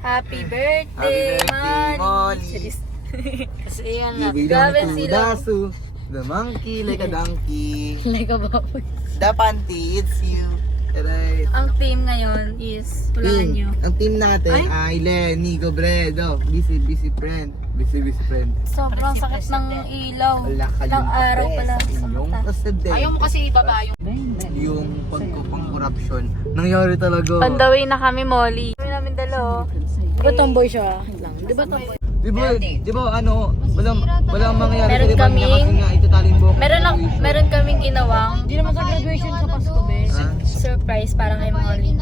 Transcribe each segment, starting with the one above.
Happy birthday, Molly! Kasi yan na. Grabe sila. The monkey like a donkey. Like a baboy. The panty, it's you. Right. Ang team ngayon is, hulaan nyo. Ang team natin ay Lenny Gobredo. Busy friend. Busy friend. Sobrang sakit ng ilaw. Wala kayong Ilang araw kapre pala sa sa inyong mata. presidente. Ayaw mo kasi ibaba Yung pagkupang-corruption. Nangyari talaga. On the way na kami, Molly. Kami namin dalo. Di ba tomboy siya? Di ba tomboy? Di ba ano, walang mangyayari Meron sa iba niya kasi nga itatalin buhok. Meron kaming ginawang Hindi naman sa graduation sa Pasko, be. surprise para kay Molly.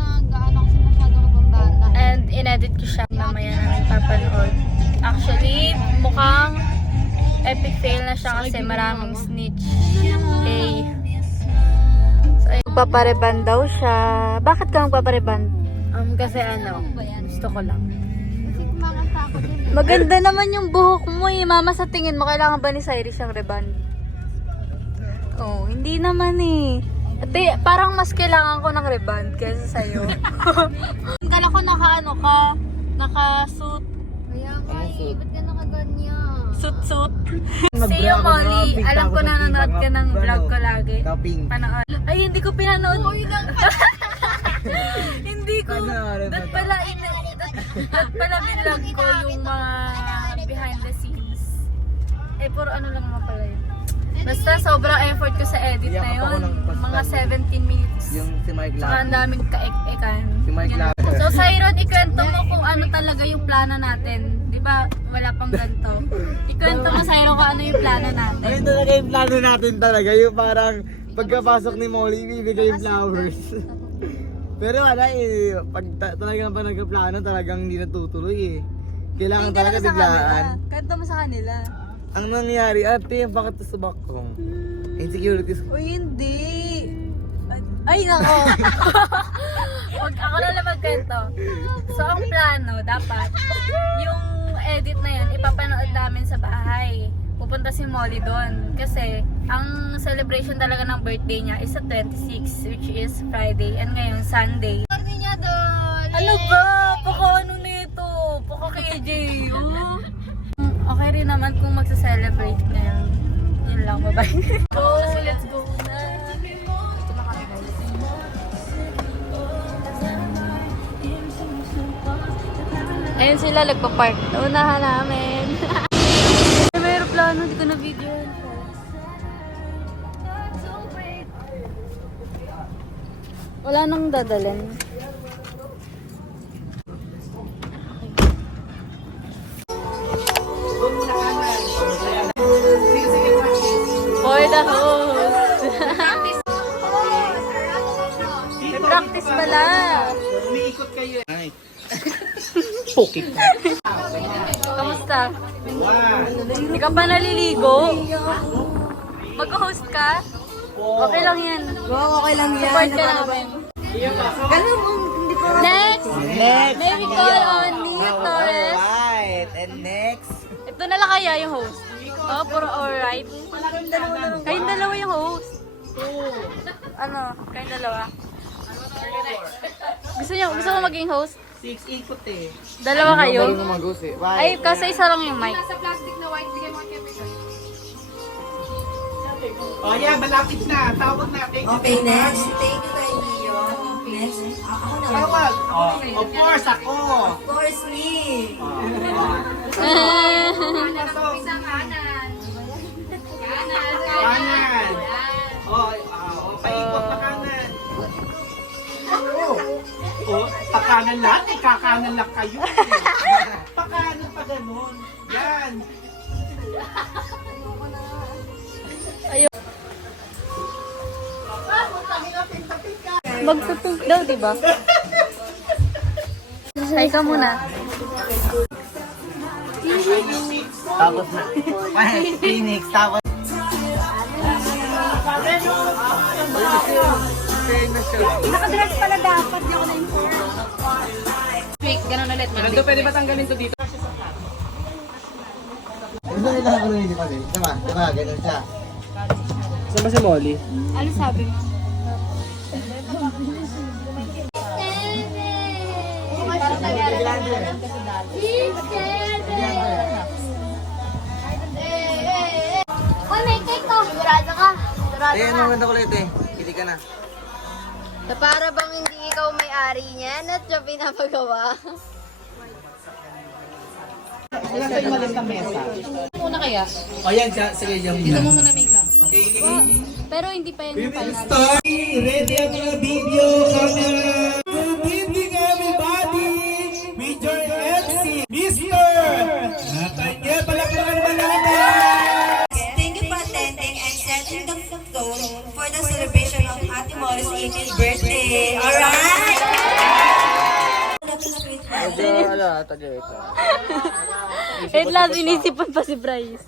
And in-edit ko siya, mamaya namin papanood. Actually, mukhang epic fail na siya kasi maraming snitch. Okay. So, magpapareban daw siya. Bakit ka magpapareban? Kasi gusto ko lang. Maganda naman yung buhok mo eh. Mama, sa tingin mo, kailangan ba ni Cyrus yung reban? Oh, hindi naman eh. Ate, parang mas kailangan ko ng reban kaysa sa'yo. Kala ko naka-suit. Kaya nga eh, ba't ka nakaganyan? Suit. See you, Molly. Alam ko nanonood ka ng vlog ko lagi. Kaping. Panood. Ay, hindi ko pinanood. Hindi ko. Dat pala binlog ko yung mga behind the scenes. Eh, puro ano lang naman pala yun. Basta sobrang effort ko sa edit na yun. Mga 17 minutes. Yung si Mike Saka ang Lapi. daming kaek-ekan. Si Mike Yun. Lapi. So, Siron, ikwento mo kung ano talaga yung plano natin. Di ba, wala pang ganito. Ikwento mo, Siron, kung ano yung plano natin. Ayun talaga yung plano natin talaga. Yung parang pagkapasok ni Molly, bibigay yung flowers. Pero wala eh. Pag talagang pa nagkaplano, talagang hindi natutuloy eh. Kailangan talaga biglaan. Kwento mo sa kanila. Ang nangyari, ate, yung bakit sa bakong? Insecurities. Uy, hindi. Ay, nako. Wag ako na lang magkwento. So, ang plano, dapat, yung edit na yun, ipapanood namin sa bahay. Pupunta si Molly doon. Kasi, ang celebration talaga ng birthday niya is sa 26, which is Friday. And ngayon, Sunday. Party niya doon! Ano ba? Paka ano nito? Paka KJ. Oh. Okay rin naman kung magsa-celebrate ngayon. Yun lang, bye-bye. Go, let's go na. Ito na kami guys. Ayun sila, nagpa-park. Unahan namin. May aeroplano, hindi ko na video. Wala nang dadalhin. For the host. May practice pala. Umiikot kayo. Ay. Pokit. Kamusta? Hindi ka pa naliligo? Mag-host ka? Okay lang yan. Wow, okay lang yan. Support ka namin. Ganun, hindi ko. Next! Next. May we call on Nia Torres. Alright. And next. Ito na lang kaya yung host. Oh, puro alright. Kayong dalawa yung host. Ano? Kayong dalawa? Gusto mo maging host? 6 ikot eh. Dalawa kayo? Hindi mo mag-host eh. Ay, kasi isa lang yung mic. Sa plastic na white, bigyan mo kay Peter. Oh yeah, malapit na. Tawag natin. Okay, next. Thank you kay Leo. Next. Ako na. Tawag. Oh, of course, ako. Of course, me. Isang kanan. Kanan. Oh, paikot pa kanan. Oh, pakanan lang. Kakanan lang kayo. Pakanan pa ganun. Yan. Magtutug daw, diba? Ay ka muna. Tapos na. Phoenix. Tapos. Nakadress pala dapat. Di ako na-inform. Wait, ganun ulit. Nando, pwede ba tanggalin to dito? Ano nila ako rin pa rin? Diba? Ganun siya. Saan ba si Molly? Ano sabi mo? Uy, may cake to. Sigurado ka. Sigurado Eh, ka. ano ganda ko ulit eh. Pili ka na. Na para bang hindi ikaw may-ari niyan at siya pinapagawa. Wala tayong malis na mesa. Muna kaya? O yan, sige, yung Dito mo muna, Mika. Okay. Pero hindi pa yan yung final. Story, ready ang mga video, camera. Good evening everybody! With your MC, Mr. Nathaniel Palakpakan Manata! Thank you for attending and setting the tone for the celebration of Ate Molly's 18th birthday. Alright? Medyo, tagay ito. Wait lang, inisipan pa si Bryce.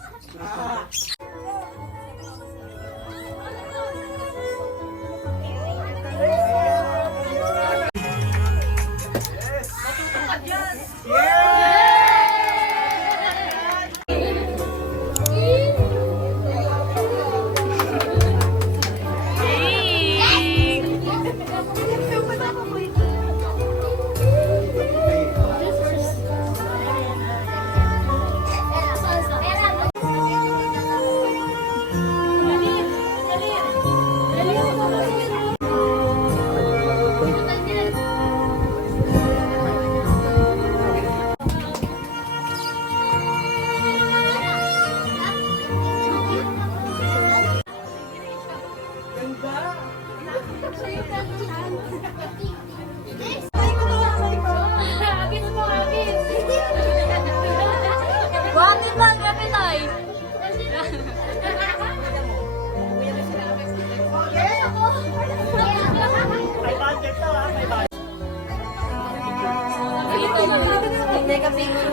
Bakit lang kami tayo?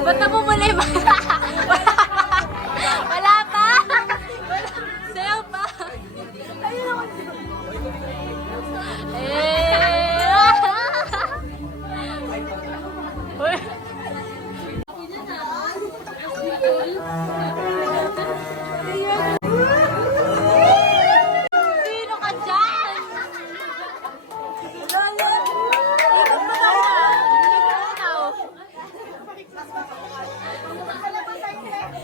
Ba't na bumuli ba? Wala pa? Sayaw pa? Eh! Sino ka dyan?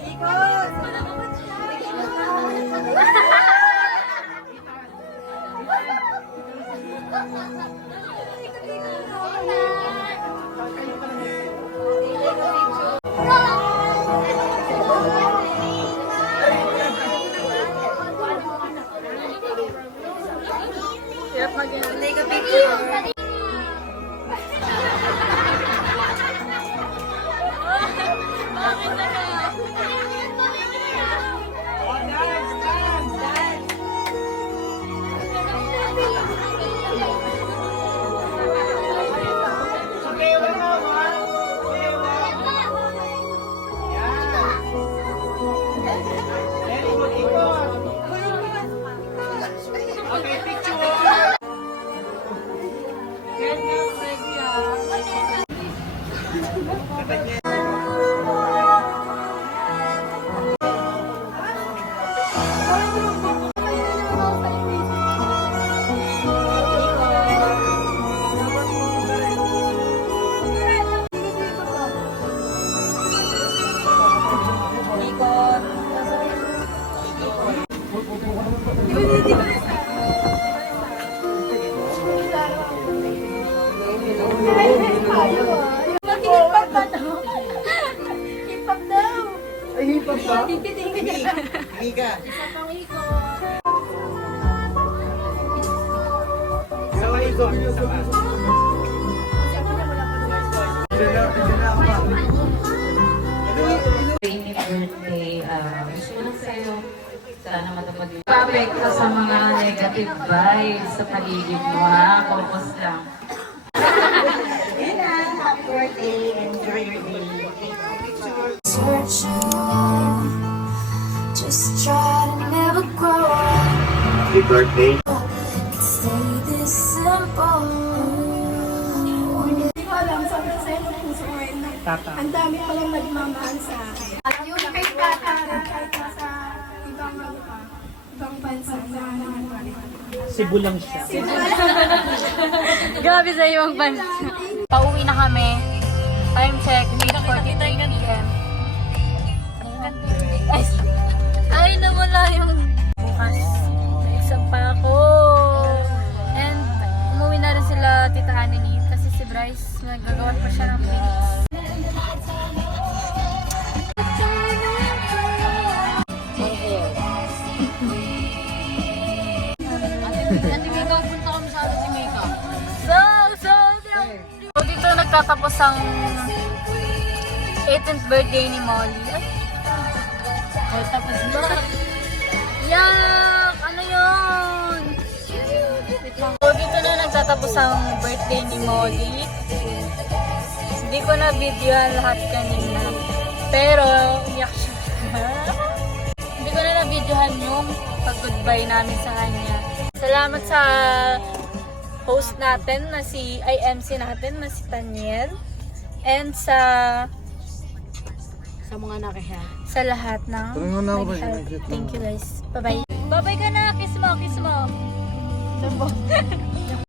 Ikot mo na Take a picture. Okay, picture! Mika. Sama ito. Sama. Rainy birthday, wish ko lang sa'yo. Sana matapad yun. Papekto sa mga negative vibes sa paligid mo, ha? Focus lang. Happy birthday. Enjoy your day. Just try to never grow up. Happy birthday. Stay this simple. Ang dami palang nagmamahal sa akin. Yung kay Tata, kahit nasa ibang bansa na Cebu lang siya. Grabe sa ibang bansa. Pauwi na kami. Time check, 8:43 p.m. Ay, nawala yung bukas. May exam pa ako. And umuwi na rin sila Tita Annie kasi si Bryce magagawa pa siya ng plates. So dito nagtatapos ang 18th birthday ni Molly. Ay, tapos na. Yak! Ano yun? So dito na nagtatapos ang birthday ni Molly. Hindi ko na videoan lahat kanina. Pero, iyak siya. Hindi ko na na-videohan yung pag-goodbye namin sa kanya. Salamat sa host natin na si IMC natin na si Taniel. And sa mga nakihelp. Sa lahat ng nag-help. Thank you guys. Bye-bye. Bye-bye ka na. Kiss mo, kiss mo.